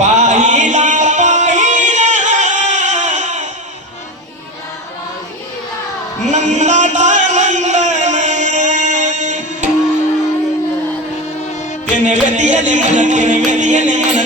पाहिला पाहिला नंदाचा नंदन तेने वेदियले मन तेने वेदियले मन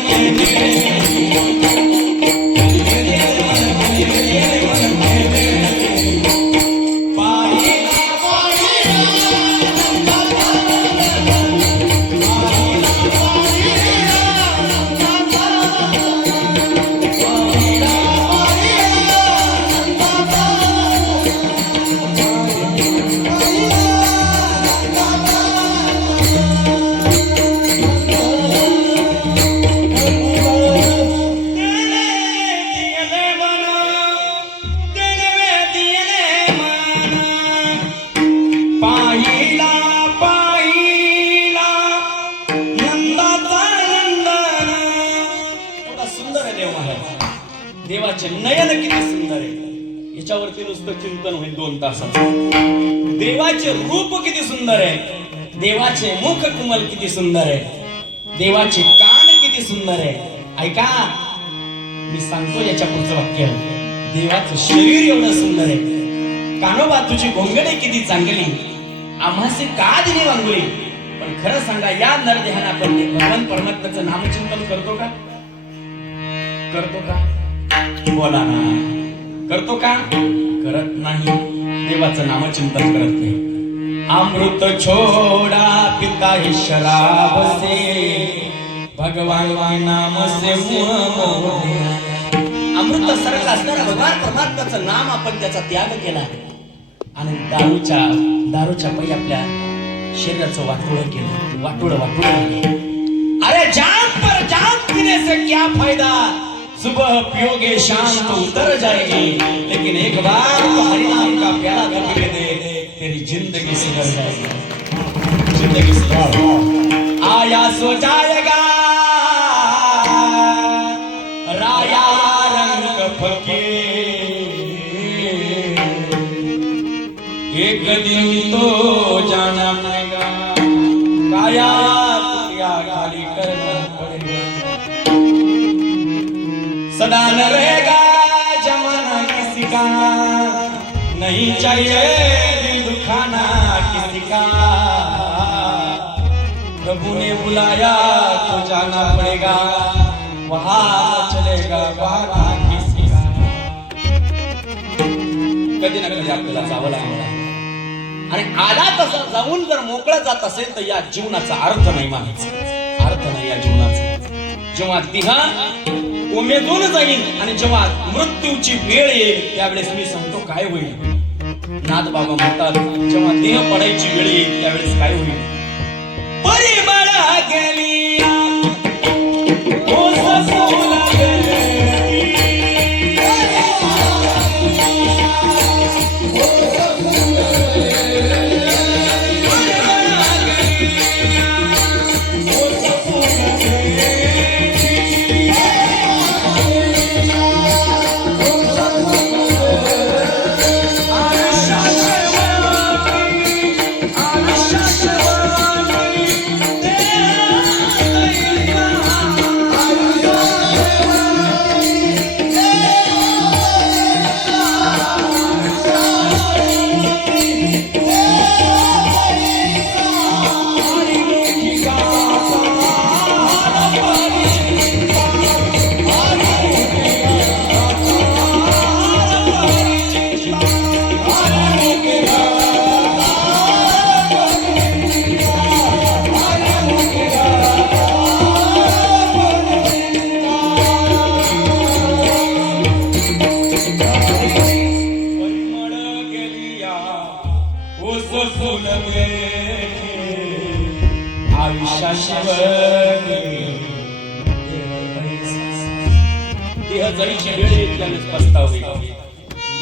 देवाचे नयन किती सुंदर आहे याच्यावरती नुसतं चिंतन होईल 2 तासाचं। देवाचे रूप किती सुंदर आहे, देवाचे मुख कुमल किती सुंदर आहे, देवाचे कान किती सुंदर आहे। ऐका मी सांगतो याच्या पुढचं वाक्य, देवाचं शरीर एवढं सुंदर आहे, कानोबा तुझी घोंगडे किती चांगली, आम्हासे का दिली वांगुली। पण खरं सांगा या नरदेहाने आपण भगवान परमात्म्याचं नामचिंतन करतो का? करतो का? बोला ना, करतो का? करत नाही, देवाचं नामचिंतन करत नाही। अमृत छोड़ा पिता ही शराब से, भगवान नाम से मुह मोह। अमृत सारखं असणारा भगवान परमात्म्याचं नाम आपण त्याचा त्याग केला आणि दारूच्या पायी आपल्या शरीराचं वाटोळं केलं, वाटोळं। अरे जान पर जान पीने से क्या फायदा, सुबह पियोगे शाम तो उतर जाएगी, लेकिन एक बार तो हरिनाम का प्याला पी के दे, तेरी जिंदगी सुधर जाएगी, जिंदगी सुधर। आया सो जाएगा राया रंग फकीर, एक दिन तो जाना पड़ेगा, काया खाली करना पड़ेगा। सदा न रहेगा जमाना किसी का, नहीं चाहिए दिल दुखाना किसी का, प्रभु ने बुलाया तो जाना पड़ेगा, वहां चलेगा वहां किसी का। कधी ना कधी आपल्याला जावं लागणार आणि आला तसा जाऊन जर मोकळा जात असेल तर या जीवनाचा अर्थ नाही मानायचा, अर्थ नाही या जीवनाचा। जेव्हा तिहा उमेदून जाईल आणि जेव्हा मृत्यूची वेळ येईल त्यावेळेस मी सांगतो काय होईल। नाथ बाबा म्हणतात जेव्हा देह पडायची वेळ येईल त्यावेळेस काय होईल। परिमळ गेली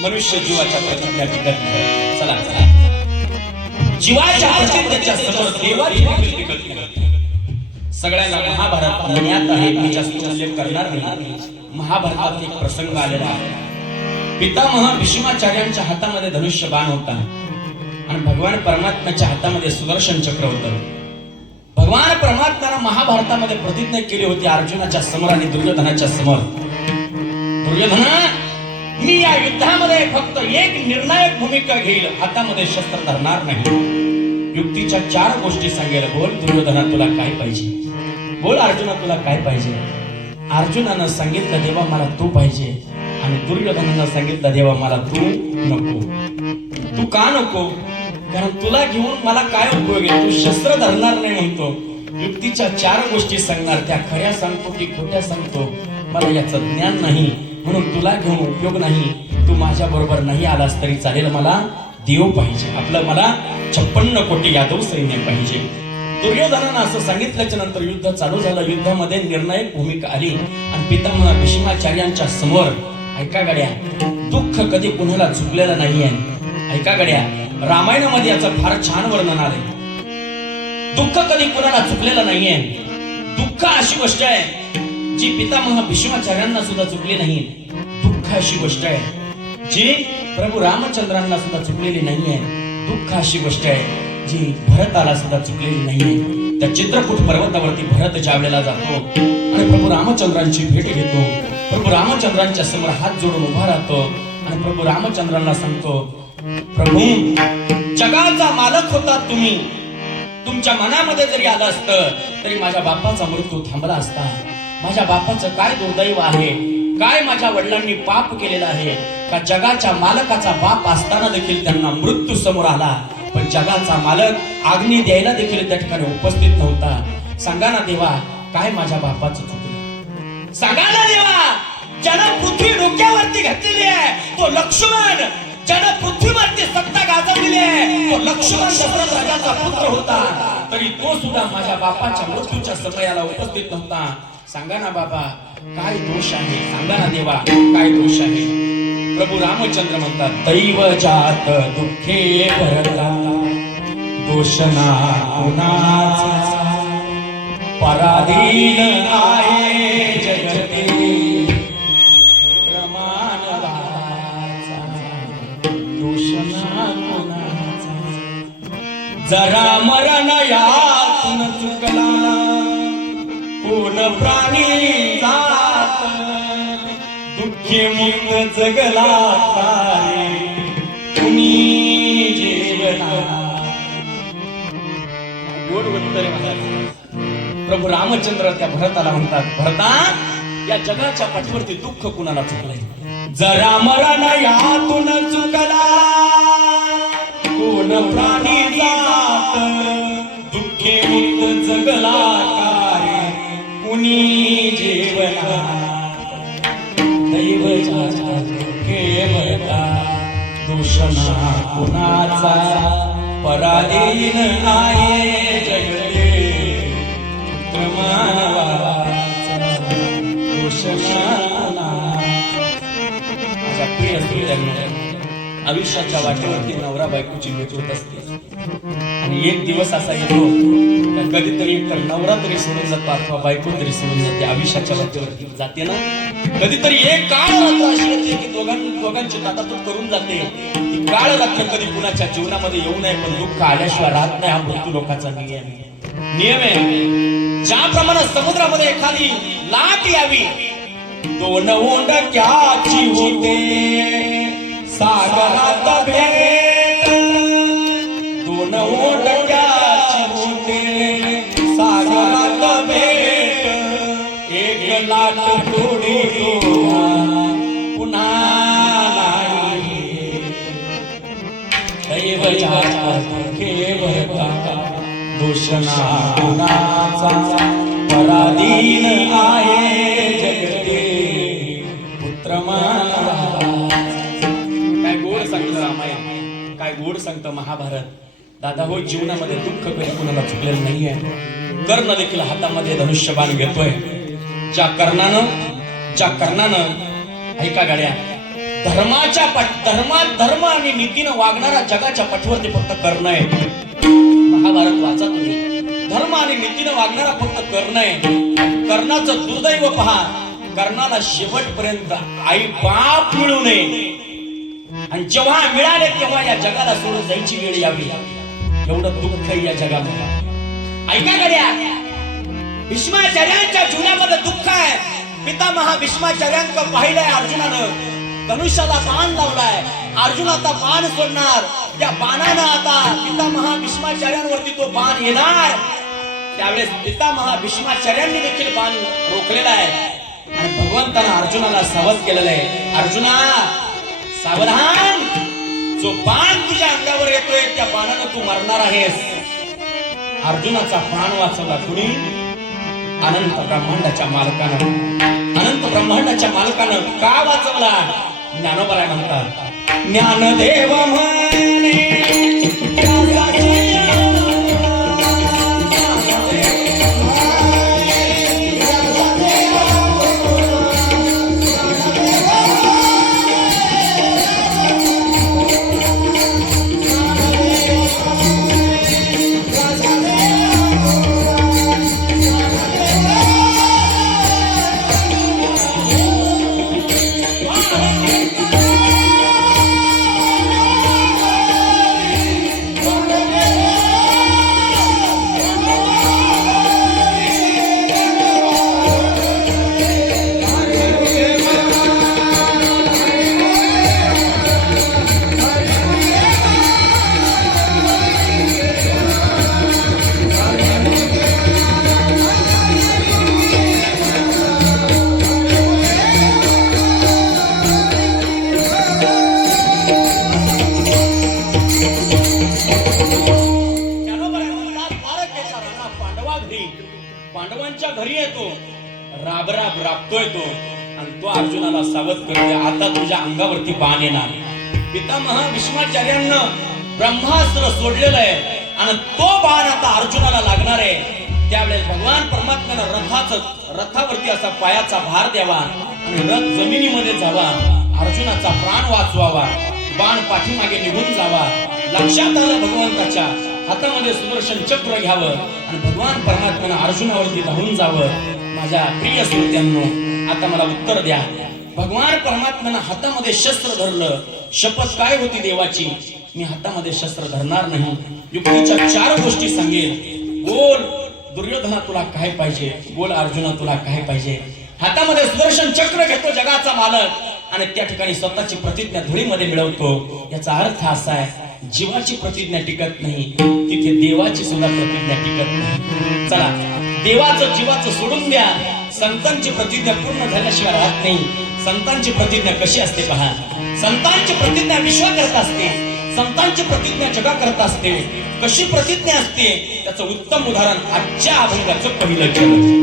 मनुष्य जीवाच्या प्रतिज्ञा करते। चला जीवाच्या प्रतिज्ञेच्या समोर देवाची विकृती करते। सगळ्यांना महाभारत ज्ञात आहे, मी जास्त उल्लेख करणार नाही। महाभारतात एक प्रसंग आलेला आहे। पितामह भीष्माचार्यांच्या हातामध्ये धनुष्य बाण होता आणि भगवान परमात्म्याच्या हातामध्ये सुदर्शन चक्र होतं. भगवान परमात्म्याने महाभारतामध्ये प्रतिज्ञा केली होती अर्जुनाच्या समोर आणि दुर्योधनाच्या समोर, दुर्योधना, मी या युद्धामध्ये फक्त एक निर्णायक भूमिका घेईल, हातामध्ये शस्त्र धरणार नाही. युक्तीच्या 4 गोष्टी सांगेल. बोल दुर्योधना तुला काय पाहिजे, बोल अर्जुना तुला काय पाहिजे. अर्जुनानं सांगितलं देवा मला तू पाहिजे, आणि दुर्योधनानं सांगितलं देवा मला तू नको. तू का नको? कारण तुला घेऊन मला काय उपयोग आहे, तू शस्त्र धरणार नाही म्हणतो. युक्तीच्या 4 गोष्टी सांगणार, त्या खऱ्या सांगतो की खोट्या सांगतो मला याचं ज्ञान नाही, म्हणून तुला घेऊन उपयोग नाही. तू माझ्या बरोबर नाही आलास तरी चालेल, मला देव पाहिजे, आपलं मला 56 कोटी यादव सैन्य पाहिजे. दुर्योधनानं असं सांगितल्याच्या नंतर युद्ध चालू झालं. युद्धामध्ये निर्णायक भूमिका आली आणि पितामह भीष्माचार्यांच्या समोर, ऐका गड्या, दुःख कधी कुणाला चुकलेलं नाहीये. ऐका गड्या, रामायणामध्ये याचं फार छान वर्णन आलंय. दुःख कधी कुणाला चुकलेलं नाहीये. दुःख अशी गोष्ट आहे जी पितामह भीष्माचार्यांना सुद्धा चुकली नाही. दुःख अशी गोष्ट आहे जी प्रभू रामचंद्रांना सुद्धा चुकलेली नाहीये. दुःख अशी गोष्ट आहे जी भरताला सुद्धा चुकलेली नाहीये. त्या चित्रकूट पर्वतावरती भरत ज्यावेळेला जातो आणि प्रभू रामचंद्रांची भेट घेतो, प्रभू रामचंद्रांच्या समोर हात जोडून उभा राहतो आणि प्रभू रामचंद्रांना सांगतो, प्रभू जगाचा मालक होता तुम्ही, तुमच्या मनामध्ये जरी आलं असतं तरी माझ्या बापाचा मृत्यू थांबला असता. माझ्या बापाचं काय दुर्दैव आहे, काय माझ्या वडिलांनी पाप केलेलं आहे का जगाच्या मालकाचा बाप असताना देखील त्यांना मृत्यू समोर आला, पण जगाचा मालक आग्नी द्यायला देखील त्या ठिकाणी उपस्थित नव्हता. सांगा ना देवा, काय माझ्या बापाचं चुकलं? सांगा ना देवा, ज्यानं पृथ्वी डोक्यावरती घातलेली आहे तो लक्ष्मण, ज्यानं पृथ्वीवरती सत्ता गाजवलेली आहे तो लक्ष्मण दशरथ राजाचा पुत्र होता, तरी तो सुद्धा माझ्या बापाच्या मृत्यूच्या समयाला उपस्थित नव्हता. सांगा ना बाबा, काय दोष आहे? सांगा ना देवा, काय दोष आहे? प्रभू रामचंद्र म्हणतात, दैव जात दुःखे भरता, दोष ना कुणाचा, पराधीन आहे जगते, प्रमाणवाचा, दोष ना कुणाचा. जरा मरण यातून चुकला कोण प्राणी जात, दुःखी मुक्त जगला काय कुणी जीवना. गोड उत्तरे म्हणतात प्रभू रामचंद्र त्या भरताला म्हणतात, भरता या जगाच्या पाठीवरती दुःख कुणाला चुकलंय? जरा मरण यातून चुकला कोण प्राणी जात, दुःखी मुक्त जगला काय कुणी जीवना. दैव जाता दुःखे भरता, दोष ना कुणाचा, पराधीन आहे जगते, प्रमाणवाचा, दोष ना कुणाचा. माझ्या प्रिय स्त्रियांनो, आयुष्याच्या वाटेवरती नवरा बायकोची भेट होत असते आणि एक दिवस असा येतो कधीतरी एक तर नवरा तरी सोडून जातो अथवा बायको तरी सोडून जाते, आयुष्याच्या वाटेवरती जाते ना. कधीतरी एक काळ रात्र अशी येते की दोघांची ताटातूट करून जाते. ती काळ रात्र कधी कुणाच्या जीवनामध्ये येऊ नये, पण दुःख आल्याशिवाय राहत नाही, हा मृत्यू लोकांचा नियम आहे. ज्याप्रमाणे समुद्रामध्ये एखादी लाट यावी, दोन ओंडक्याची होते सागरात भेट, दोन ओंडक्याची होते सागरात भेट, एक लाट थोडी पुन्हा नाही. दैव जाता दुःखे भरता, दोष ना कुणाचा, पराधीन आहे जगते, पुत्र मानवाचा. काय गोड सांगतं रामायण, काय गोड सांगतं महाभारत. दादा हो, जीवनामध्ये दुःख कधी कुणाला चुकलेलं नाहीये. कर्ण देखील हातामध्ये धनुष्यबाण घेतोय. ज्या कर्णानं ऐका गाड्या, धर्म आणि नीतीनं वागणारा जगाच्या पाठीवरती फक्त कर्ण आहे. महाभारत वाचा तुम्ही. धर्म आणि नीतीनं वागणारा फक्त कर्ण आहे. कर्णाचं दुर्दैव पहा, कर्णाला शेवटपर्यंत आई बाप मिळू नये, आणि जेव्हा मिळाले तेव्हा या जगाला सोडून जायची वेळ यावी, एवढं दुःख आहे या जगामध्ये. ऐका गड्या, भीष्माचार्यांच्या जीवनामध्ये दुःख आहे. पितामहा भीष्माचार्यांक पाहिलंय अर्जुनानं, धनुष्याला बाण लावलाय. अर्जुन आता बाण सोडणार, त्या बाणानं आता पितामहा भीष्माचार्यांवरती तो बाण येणार. त्यावेळेस पितामहा भीष्माचार्यांनी देखील बाण रोखलेला आहे आणि भगवंतानं अर्जुनाला सावध केलेलं आहे. अर्जुना सावधान, जो बाण तुझ्या अंगावर येतोय त्या बाणानं तू मरणार आहेस. अर्जुनाचा प्राण वाचवला कुणी? अनंत ब्रह्मांडाच्या मालकानं. अनंत ब्रह्मांडाच्या मालकानं का वाचवला? ज्ञानोबा म्हणतात, ज्ञानदेव म्हणे पांडवांच्या घरी येतो, राब राबतोय तो आणि तो अर्जुनाला सावध करते, आता तुझ्या अंगावरती बाण येणार. पितामहा भीष्माचार्यांनं ब्रह्मास्त्र सोडलेलं आहे आणि तो बाण आता अर्जुनाला लागणार आहे. त्यावेळेस भगवान परमात्म्यानं रथावरती असा पायाचा भार द्यावा आणि रथ जमिनीमध्ये जावा, अर्जुनाचा प्राण वाचवावा, बाण पाठीमागे निघून जावा. लक्षात आलं भगवंताच्या हातामध्ये सुदर्शन चक्र घ्यावं आणि भगवान परमात्म्यानं अर्जुनावरती धावून जावं. माझ्या प्रिय श्रोत्यांनो, आता मला उत्तर द्या. भगवान परमात्म्यानं हातामध्ये शस्त्र धरलं, शपथ काय होती देवाची? मी हातामध्ये शस्त्र धरणार नाही. युक्तीच्या 4 गोष्टी सांगेल. बोल दुर्योधना तुला काय पाहिजे, बोल अर्जुना तुला काय पाहिजे. हातामध्ये सुदर्शन चक्र घेतो जगाचा मालक आणि त्या ठिकाणी स्वतःची प्रतिज्ञा धुळीमध्ये मिळवतो. याचा अर्थ असा आहे, जीवाची प्रतिज्ञा टिकत नाही, तिथे देवाची सुद्धा प्रतिज्ञा टिकत नाही. चला, देवाचं जीवाचं सोडून द्या. संतांची प्रतिज्ञा पूर्ण झाल्याशिवाय राहत नाही. संतांची प्रतिज्ञा कशी असते पहा. संतांची प्रतिज्ञा विश्व करत असते, संतांची प्रतिज्ञा जगा करत असते. कशी प्रतिज्ञा असते त्याचं उत्तम उदाहरण आजच्या अभंगाचं पहिलं केलं.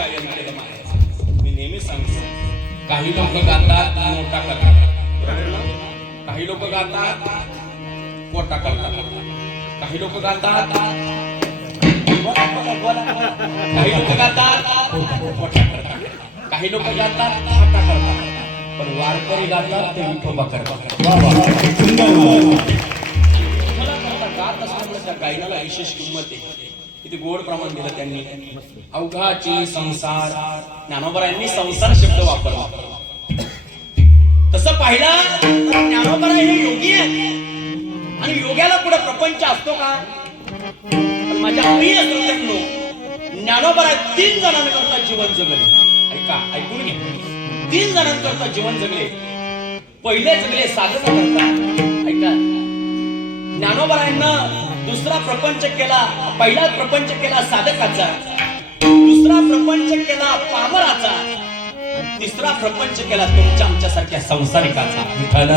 गायन केलं मायाचं. मी नेहमी सांगतो, काही लोक गातात मोठा करतात, बरोबर ना? काही लोक गातात मोठा करतात, काही लोक गातात काही लोक गातात मोठा करतात, काही लोक गातात मोठा करतात, पण वारकरी गातात ते विठोबा करतात. मला गात असल्यामुळे त्या गायनाला विशेष किंमत आहे. किती गोड प्रमाण दिलं त्यांनी. अवघाची संसार, ज्ञानोबरायांनी संसार शब्द वापरला. तसं पाहिला तर ज्ञानोबराय हे योगी आहेत आणि योग्याला पुढे प्रपंच असतो का? पण माझ्या प्रिय श्रोत्यांनो, ज्ञानोबराय 3 जणांकरता जीवन जगले. ऐका, ऐकून घे. 3 जणांकरता जीवन जगले. पहिले जगले साधना करता. ऐका, ज्ञानोबरायांना दुसरा प्रपंच केला. पहिला प्रपंच केला साधकाचा, दुसरा प्रपंच केला पामराचा, तिसरा प्रपंच केला तुमच्या आमच्यासारख्या संसारिकाचा. विठ्ठल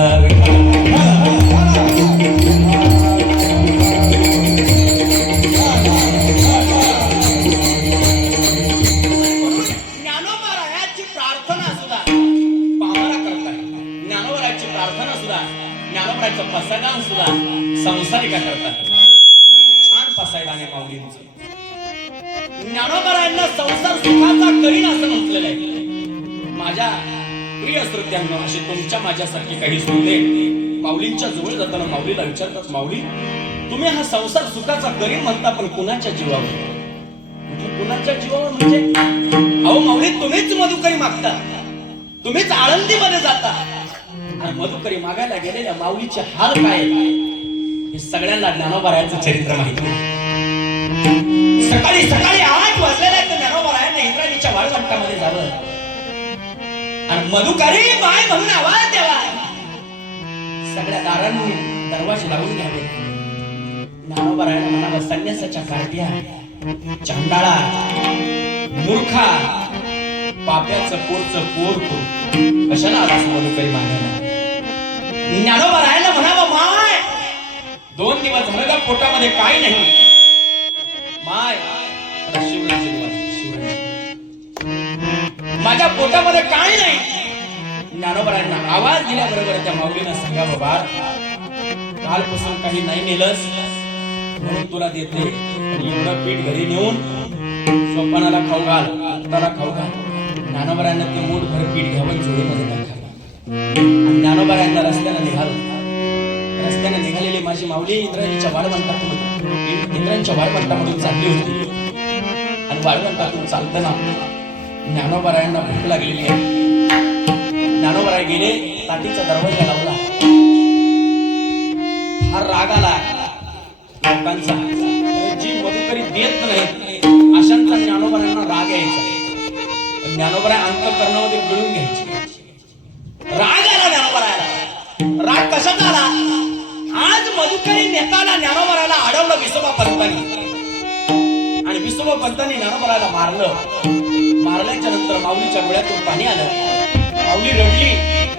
ज्ञानोबरायाची प्रार्थना सुद्धा पामरा करताय. ज्ञानोबरायाची प्रार्थना सुद्धा, ज्ञानोबरायाचं पसायदान सुद्धा संसारिका करतात. छान पसायदान आहे माऊलींचं. ज्ञानोबरायांना संसार सुखाचा करीन असं म्हटलेलं आहे. माझ्या प्रिय श्रोत्यांनो, असे तुमच्या माझ्यासारखे काही श्रोते माऊलींच्या जवळ जाताना माऊलीला विचारतात, माऊली तुम्ही हा संसार सुखाचा करीन म्हणता, पण कुणाच्या जीवावर? कुणाच्या जीवावर म्हणजे? अहो माऊली, तुम्हीच मधुकरी मागता, तुम्हीच आळंदीमध्ये जाता आणि मधुकरी मागायला गेलेल्या माऊलीचे हाल काय हे सगळ्यांना ज्ञानोबरायांचं चरित्र माहिती आहे. सकाळी सकाळी 8 वाजलेल्या ज्ञानोबरायांना इंद्रायणीच्या वाळवंटामध्ये जावं आणि मधुकरी बाय म्हणून आवाज द्यावा. सगळ्या दारांनी दरवाजे लावून घ्यावे. ज्ञानोबरायांना म्हणावं, संन्यासाच्या कार्ट्या, चांडाळा, मूर्खा, पाप्याचं पोरचं पोर तू कशाला आलास मधुकरी मागायला? ज्ञानोबरायांना म्हणावं, माय 2 दिवस झालं का पोटामध्ये काही नाही. माय माझ्या पोटामध्ये काही नाही. ज्ञानोबरायांना आवाज दिल्याबरोबर त्या माऊलीनं सांगा, बाबा कालपासून काही नाही नेलंस म्हणून तुला देते. एवढं पीठ घरी नेऊन सोपानाला खाऊ घाल, त्याला खाऊ घाल. ज्ञानोबरायांना ते मूठभर पीठ घ्यावं, जोडीमध्ये टाकावं. ज्ञानोबरायांना रस्त्याला निघालं. रस्त्याने निघालेली माझी माऊली इंद्रायणीच्या वाळवंटातून, इंद्रायणीच्या वाळवंटामधून चालली होती आणि वाळवंटातून चालताना ज्ञानोबरायांना भूक लागलेली आहे. ज्ञानोबराय गेले, ताटीचा दरवाजा लावला. हा राग आला लोकांचा, जी मधुकरी देत नाहीत अशांचा ज्ञानोबरायांना राग यायचा. ज्ञानोबराय अंतःकरणामध्ये गिळून घ्यायची. राग आला ज्ञानोबरायाला. राग कशाचा आला? आज मधुकरी नेताना ज्ञानोबरायाला अडवलं विसोबा पंतांनी आणि विसोबा पंतांनी ज्ञानोबरायाला मारलं. मारल्याच्या नंतर माऊलीच्या डोळ्यातून पाणी आलं. माऊली रडली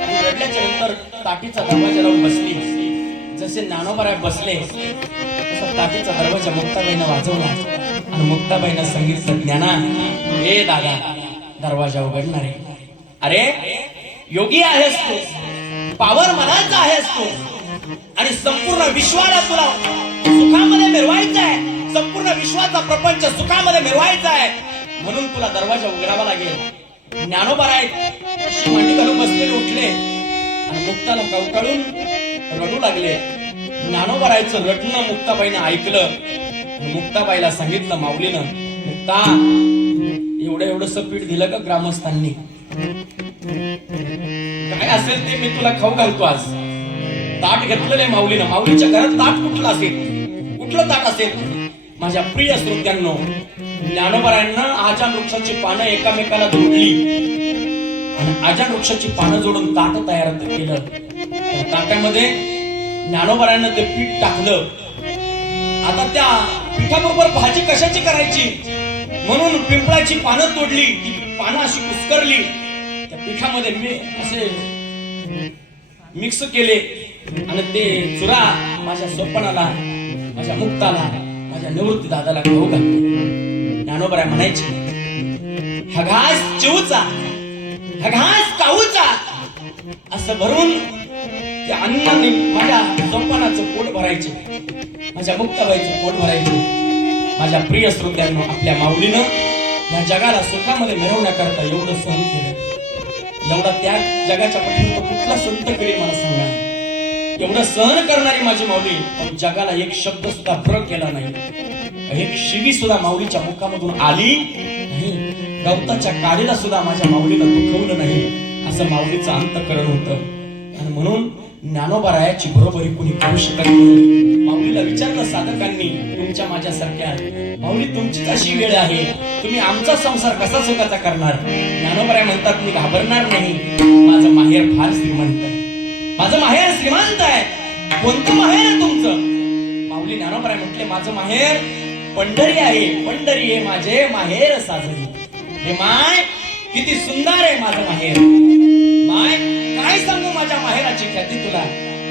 आणि रडल्याच्या नंतर ताटीचा दरवाजा लावून बसली. जसे ज्ञानोबराय बसले तसा ताटीचा दरवाजा मुक्ताबाईनं वाजवला आणि मुक्ताबाईनं सांगितलं, ज्ञाना हे दादा दरवाजा उघडणार आहे. अरे योगी आहेस तू, पावर मनाचा आहेस तू आणि संपूर्ण विश्वाला तुला सुखामध्ये मिरवायचं आहे. संपूर्ण विश्वाचा प्रपंच सुखामध्ये मिरवायचा आहे म्हणून तुला दरवाजा उघडावा लागेल. ज्ञानोबराय अशी मांडी घालून बसलेले उठले आणि मुक्ताला कवकाळून रडू लागले. ज्ञानोबरायचं रडणं मुक्ताबाईनं ऐकलं आणि मुक्ताबाईला सांगितलं, माऊलीनं, मुक्ता एवढं एवढंसं पीठ दिलं का ग्रामस्थांनी? काय असेल ते मी तुला खाऊ घालतो. आज ताट घेतलेलं माऊलीनं. माऊलीच्या घरात ताट कुठलं असेल? कुठलं ताट असेल? माझ्या प्रिय श्रोत्यांनो, ज्ञानोबरायांना आजान वृक्षाची पानं एकामेकाला जोडली आणि आजान वृक्षाची पानं जोडून ताट तयार केलं. ताटामध्ये ज्ञानोबरायांना ते पीठ टाकलं. आता त्या पिठाबरोबर भाजी कशाची करायची म्हणून पिंपळाची पानं तोडली. ती पानं अशी कुस्करली, त्या पिठामध्ये मी असे मिक्स केले आणि ते चुरा माझ्या सोपनाला, माझ्या मुक्ताला, माझ्या निवृत्ती दादाला खाऊ घातले. ज्ञानोबराय म्हणायचे, हा घास चिवचा, हा घास काऊचा, असं भरून त्या अन्नाने माझ्या सोपानाचं पोट भरायचे, माझ्या मुक्ताबाईचं पोट भरायचे. माझ्या प्रिय श्रोत्यांनो, आपल्या माऊलीनं या जगाला सुखामध्ये मिळवण्याकरता एवढं सहन केलं. एवढा त्याग जगाच्या पाठीवर कुठला संत करेल मला सांगा. एवढं सहन करणारी माझी माऊली, पण जगाला एक शब्द सुद्धा फरक केला नाही, एक शिवी सुद्धा माऊलीच्या मुखामधून आली नाही. गवताच्या काडीला सुद्धा माझ्या माऊलीला दुखवलं नाही, असं माऊलीचं अंतःकरण होतं. आणि म्हणून ज्ञानोबारायाची बरोबरी कोणी करू शकत नाही. माऊलीला विचारलं साधकांनी, तुमच्या माझ्यासारख्या, माऊली तुमचीच अशी वेळ आहे, तुम्ही आमचा संसार कसा सुखाचा करणार? ज्ञानोबाराय म्हणतात, मी घाबरणार नाही, माझं माहेर फार श्रीमंत आहे, माझं माहेर श्रीमंत आहे. कोणतं माहेर आहे तुमचं? माऊली ज्ञानोबाराय म्हटले, माझं माहेर पंढरी आहे, पंढरी आहे माझे माहेर साजरी. हे माय किती सुंदर आहे माझं माहेर. माय काय सांगू माझ्या माहेराची ख्याती तुला.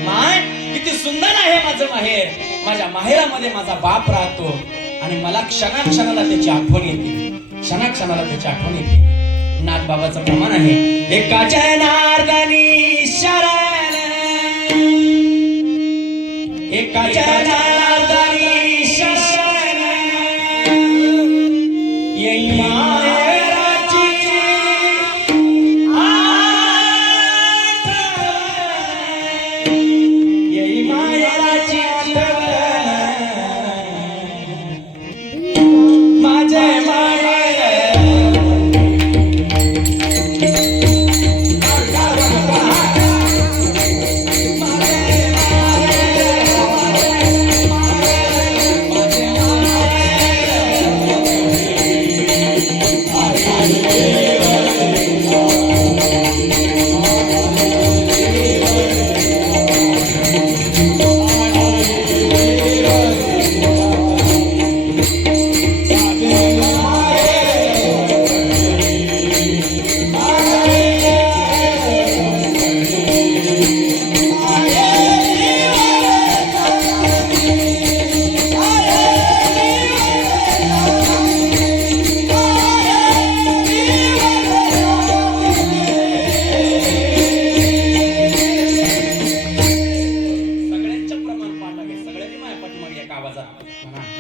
माय किती सुंदर आहे माझं माहेर. माझ्या माहेरामध्ये माझा बाप राहतो आणि मला क्षणाक्षणाला त्याची आठवण येते, क्षणाक्षणाला त्याची आठवण येते. नाथ बाबाचं प्रमाण आहे, एकाच्या नारदानी शरण, एकाच्या नारदानी शरण, येई माहेराची आठवण, येई माहेराची आठवण, माझे माहेर.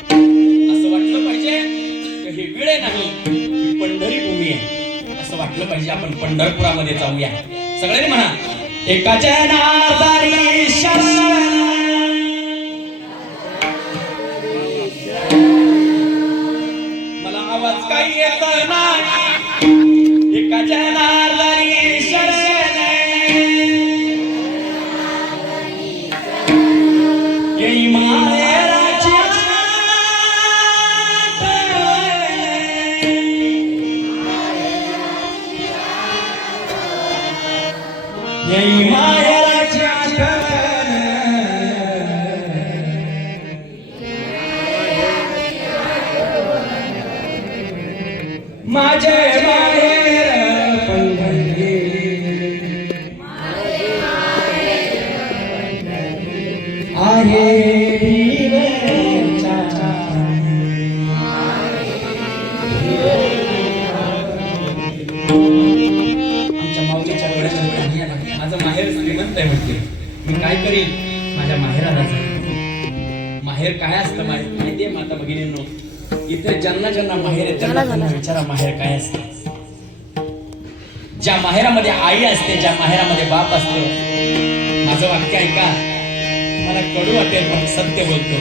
असं वाटलं पाहिजे हे वेळ नाही, पंढरी भूमी आहे, असं वाटलं पाहिजे. आपण पंढरपुरामध्ये जाऊया सगळ्यांनी म्हणा, एकाच्या नादारी शरण. मला आवाज काही येत नाही, एकाच्या नादारी शरण, येई माहेराची येई माहेराची आठवण, माझे माहेर पंढरी, आहे माझं माहेर श्रीमंत आहे म्हटले. मी काय करीन? माझ्या माहेराला जाईन. माहेर काय असतं माहितीये माता भगिनींनो? इथे ज्यांना ज्यांना माहेर आहे त्यांना विचारा माहेर काय असतं. ज्या माहेरामध्ये आई असते, ज्या माहेरामध्ये बाप असतो, माझं वाक्य ऐका, मला कडू वाटेल पण सत्य बोलतो.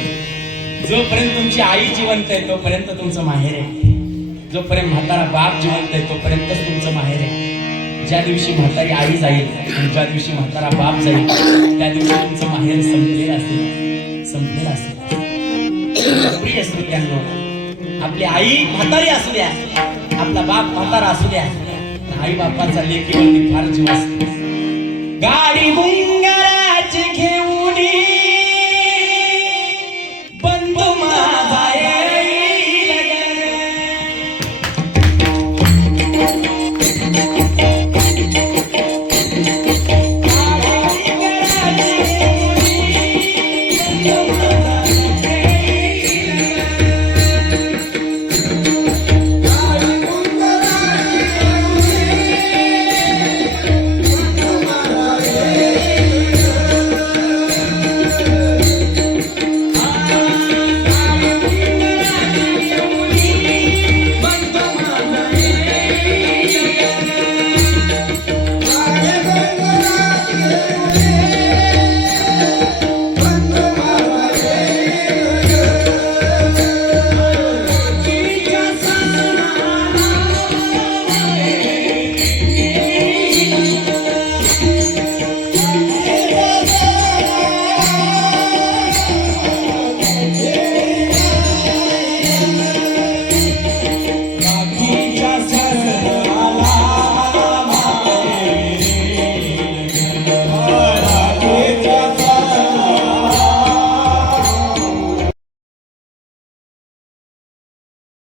जोपर्यंत तुमची आई जिवंत आहे तोपर्यंत तुमचं माहेर आहे. जोपर्यंत म्हातारा बाप जिवंत आहे तोपर्यंतच तुमचं माहेर आहे. ज्या दिवशी म्हातारी आई जाईल आणि ज्या दिवशी म्हातारा बाप जाईल त्या दिवशी तुमचं माहेर संपलेलं असेल, संपलेलं असेल. प्रिय श्रोत्यांनो, आपली आई म्हातारी असू द्या, आपला बाप म्हातारा असू द्या, आई बापाचा लेकीवरती फार जीव असतो. गाडी